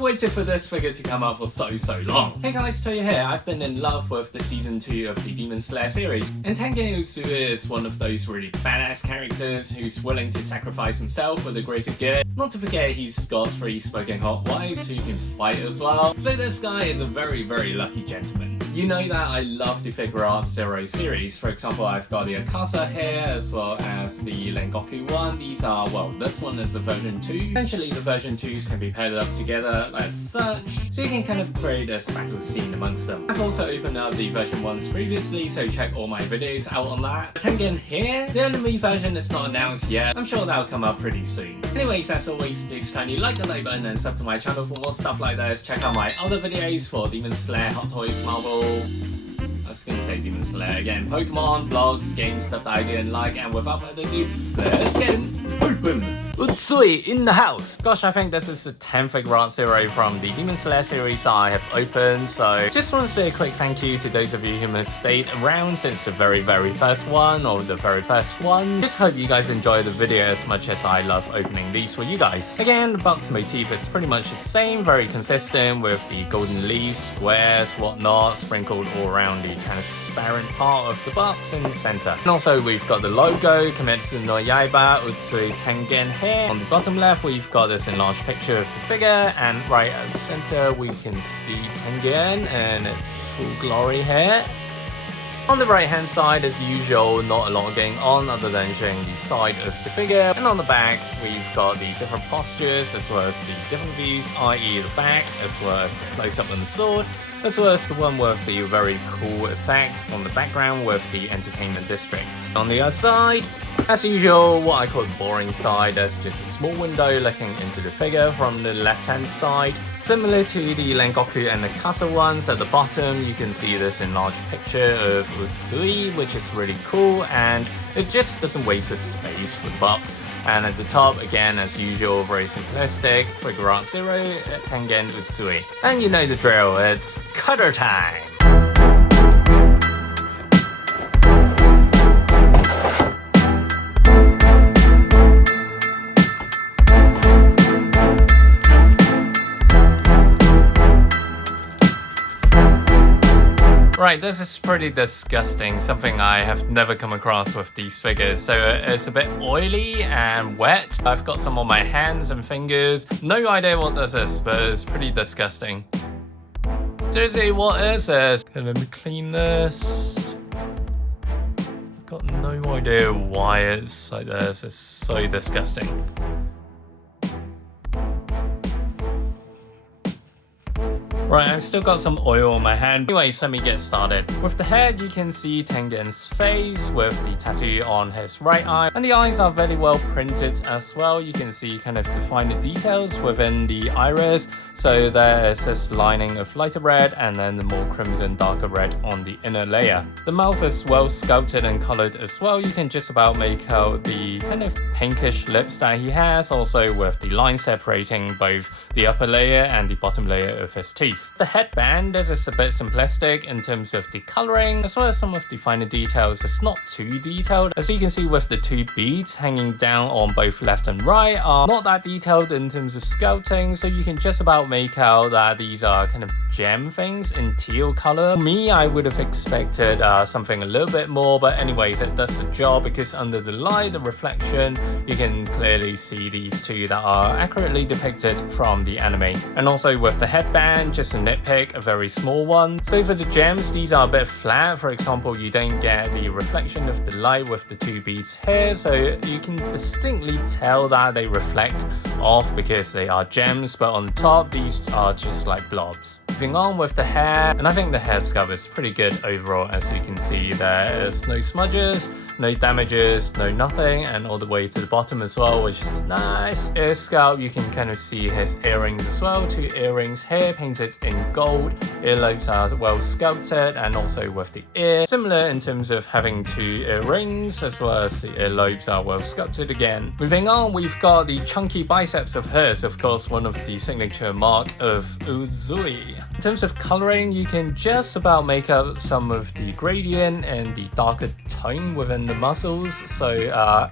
I've waited for this figure to come out for so long. Hey guys, Toyo here. I've been in love with the season 2 of the Demon Slayer series, and Tengen Uzui is one of those really badass characters who's willing to sacrifice himself for the greater good. Not to forget, he's got 3 smoking hot wives who can fight as well, so this guy is a very lucky gentleman. You know that I love the Figuarts Zero series. For example, I've got the Akasa here as well as the Rengoku one. These are, well, this one is the version 2. Essentially, the version 2s can be paired up together as such, so you can kind of create a battle scene amongst them. I've also opened up the version 1s previously, so check all my videos out on that. Tengen here, the enemy version is not announced yet. I'm sure that'll come out pretty soon. Anyways, as always, please kindly like the like button and sub to my channel for more stuff like this. Check out my other videos for Demon Slayer, Hot Toys, Marvel, I was gonna say Demon Slayer again, Pokemon, vlogs, games, stuff that I didn't like, and without further ado, let's get open! Uzui in the house! Gosh, I think this is the 10th Figuarts Zero from the Demon Slayer series that I have opened, so just want to say a quick thank you to those of you who have stayed around since the very first one, or the very first one. Just hope you guys enjoy the video as much as I love opening these for you guys. Again, the box motif is pretty much the same, very consistent with the golden leaves, squares, whatnot, sprinkled all around the transparent part of the box in the center. And also we've got the logo, Kimetsu no Yaiba, Uzui Tengen here. On the bottom left, we've got this enlarged picture of the figure, and right at the center, we can see Tengen and its full glory here. On the right hand side, as usual, not a lot going on other than showing the side of the figure. And on the back, we've got the different postures as well as the different views, i.e. the back, as well as the close-up on the sword, as well as the one with the very cool effect on the background with the entertainment district. On the other side, as usual, what I call the boring side, there's just a small window looking into the figure from the left-hand side. Similar to the Rengoku and the Akasa ones, at the bottom you can see this enlarged picture of Uzui, which is really cool, and it just doesn't waste the space for the box. And at the top, again, as usual, very simplistic, Figuarts Zero, Tengen Uzui. And you know the drill, it's cutter time! Right, this is pretty disgusting, something I have never come across with these figures. So it's a bit oily and wet. I've got some on my hands and fingers. No idea what this is, but it's pretty disgusting. Seriously, what is this? Okay, let me clean this. Got no idea why it's like this. It's so disgusting. Right, I've still got some oil on my hand. Anyways, let me get started. With the head, you can see Tengen's face with the tattoo on his right eye. And the eyes are very well printed as well. You can see kind of define the details within the iris. So there is this lining of lighter red and then the more crimson darker red on the inner layer. The mouth is well sculpted and colored as well. You can just about make out the kind of pinkish lips that he has, also with the line separating both the upper layer and the bottom layer of his teeth. The headband is a bit simplistic in terms of the coloring, as well as some of the finer details. It's not too detailed. As you can see with the 2 beads hanging down on both left and right are not that detailed in terms of sculpting, so you can just about make out that these are kind of gem things in teal color. Me, I would have expected something a little bit more, but anyways, it does the job because under the light, the reflection, you can clearly see these 2 that are accurately depicted from the anime. And also with the headband, just a nitpick, a very small one. So for the gems, these are a bit flat. For example, you don't get the reflection of the light with the 2 beads here, so you can distinctly tell that they reflect off because they are gems, but on the top, these are just like blobs. Moving on with the hair, and I think the hair sculpt is pretty good overall. As you can see, there is no smudges, no damages, no nothing, and all the way to the bottom as well, which is nice. Ear sculpt, you can kind of see his earrings as well. 2 earrings here painted in gold. Earlobes are well sculpted, and also with the ear, similar in terms of having 2 earrings, as well as the earlobes are well sculpted again. Moving on, we've got the chunky biceps of hers, of course, one of the signature mark of Uzui. In terms of coloring, you can just about make out some of the gradient and the darker tone within the muscles, so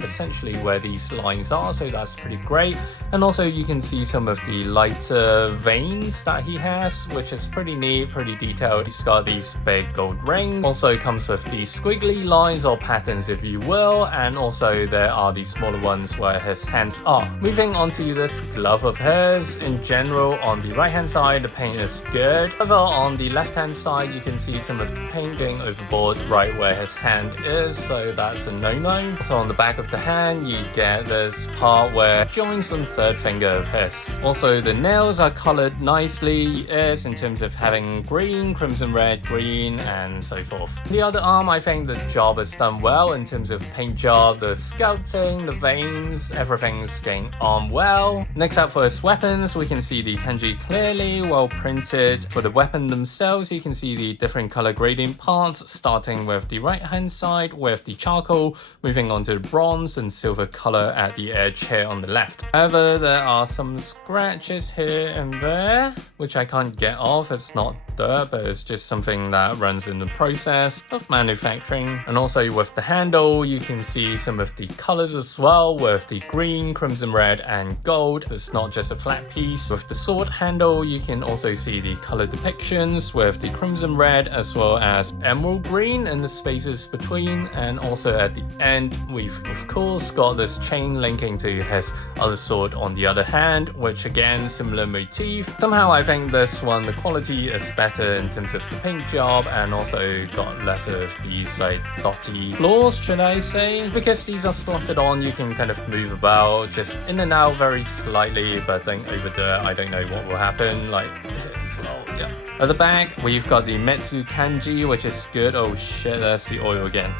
essentially where these lines are, so that's pretty great. And also you can see some of the lighter veins that he has, which is pretty neat, pretty detailed. He's got these big gold rings, also comes with these squiggly lines or patterns if you will, and also there are these smaller ones where his hands are. Moving on to this glove of his, in general on the right hand side the paint is good, however on the left hand side you can see some of the paint going overboard right where his hand is, so that's a no-no. So on the back of the hand you get this part where it joins on the third finger of his. Also the nails are colored nicely in terms of having green, crimson red, green and so forth. The other arm, I think the job is done well in terms of paint job, the sculpting, the veins, everything's going on well. Next up for his weapons, we can see the kanji clearly, well printed. For the weapon themselves, you can see the different color gradient parts, starting with the right hand side with the charcoal, moving on to the bronze and silver color at the edge here on the left. However, there are some scratches here and there, which I can't get off. It's not dirt, but it's just something that runs in the process of manufacturing. And also with the handle, you can see some of the colors as well, with the green, crimson red and gold. It's not just a flat piece. With the sword handle, you can also see the color depictions with the crimson red as well as emerald green in the spaces between. And also at the end, we've of course got this chain linking to his other sword on the other hand, which again, similar motif. Somehow I think this one, the quality is better in terms of the paint job, and also got less of these like dotty flaws, should I say, because these are slotted on. You can kind of move about just in and out very slightly, but don't overdo it. I don't know what will happen, like as well. Yeah. At the back we've got the Metsu kanji, which is good. Oh shit, there's the oil again.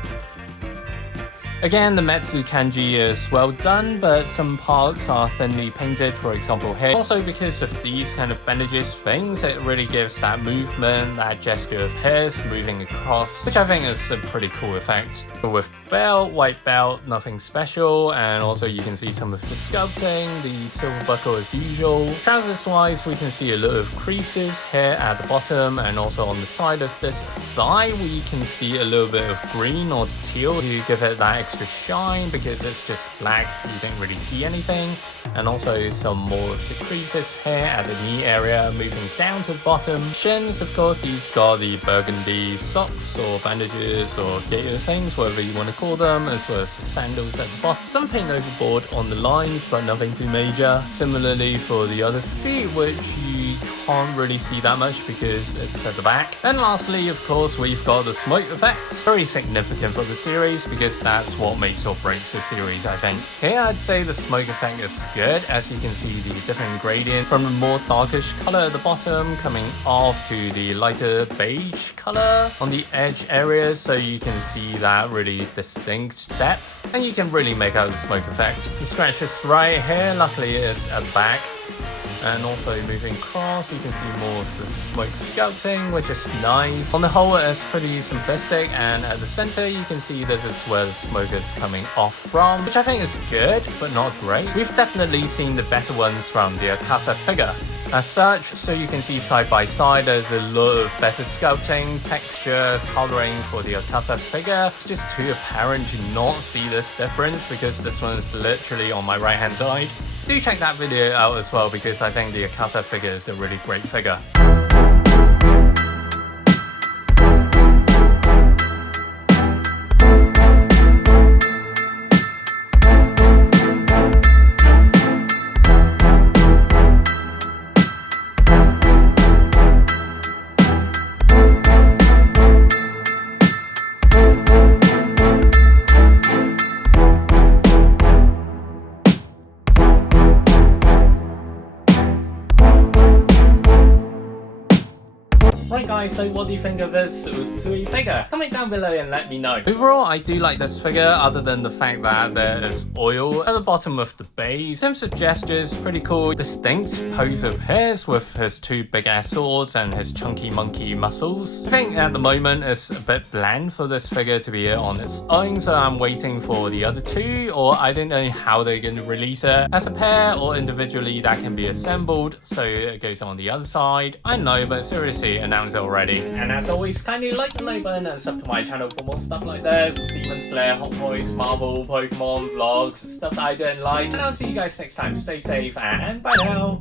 Again, the Metsu kanji is well done, but some parts are thinly painted, for example here. Also because of these kind of bandages things, it really gives that movement, that gesture of his moving across, which I think is a pretty cool effect. With belt, white belt, nothing special, and also you can see some of the sculpting, the silver buckle as usual. Trousers wise, we can see a lot of creases here at the bottom, and also on the side of this thigh we can see a little bit of green or teal to give it that extra shine, because it's just black, you don't really see anything. And also some more of the creases here at the knee area, moving down to the bottom. Shins, of course, he's got the burgundy socks or bandages or gaiter things, whatever you want to call them, as well as the sandals at the bottom. Some paint overboard on the lines, but nothing too major. Similarly for the other feet, which you can't really see that much because it's at the back. And lastly, of course, we've got the smoke effects. Very significant for the series because that's what makes or breaks the series, I think. Here I'd say the smoke effect is good, as you can see the different gradient from the more darkish color at the bottom coming off to the lighter beige color on the edge areas, so you can see that really distinct depth and you can really make out the smoke effect. The scratches right here, luckily it's at the back. And also moving across, you can see more of the smoke sculpting, which is nice. On the whole, it's pretty simplistic, and at the center, you can see this is where the smoke is coming off from, which I think is good, but not great. We've definitely seen the better ones from the Akasa figure. As such, so you can see side by side, there's a lot of better sculpting, texture, coloring for the Akasa figure. It's just too apparent to not see this difference because this one is literally on my right hand side. Do check that video out as well because I think the Akasa figure is a really great figure. Right guys, so what do you think of this Uzui figure? Comment down below and let me know. Overall, I do like this figure, other than the fact that there is oil at the bottom of the base. In terms of gestures, pretty cool. Distinct pose of his with his two big ass swords and his chunky monkey muscles. I think at the moment it's a bit bland for this figure to be on its own, so I'm waiting for the other two, or I don't know how they're going to release it. As a pair or individually, that can be assembled, so it goes on the other side. I know, but seriously, an sounds already. And as always, kindly like the like button and sub to my channel for more stuff like this. Demon Slayer, Hot Toys, Marvel, Pokemon, vlogs, stuff that I didn't like. And I'll see you guys next time. Stay safe and bye now.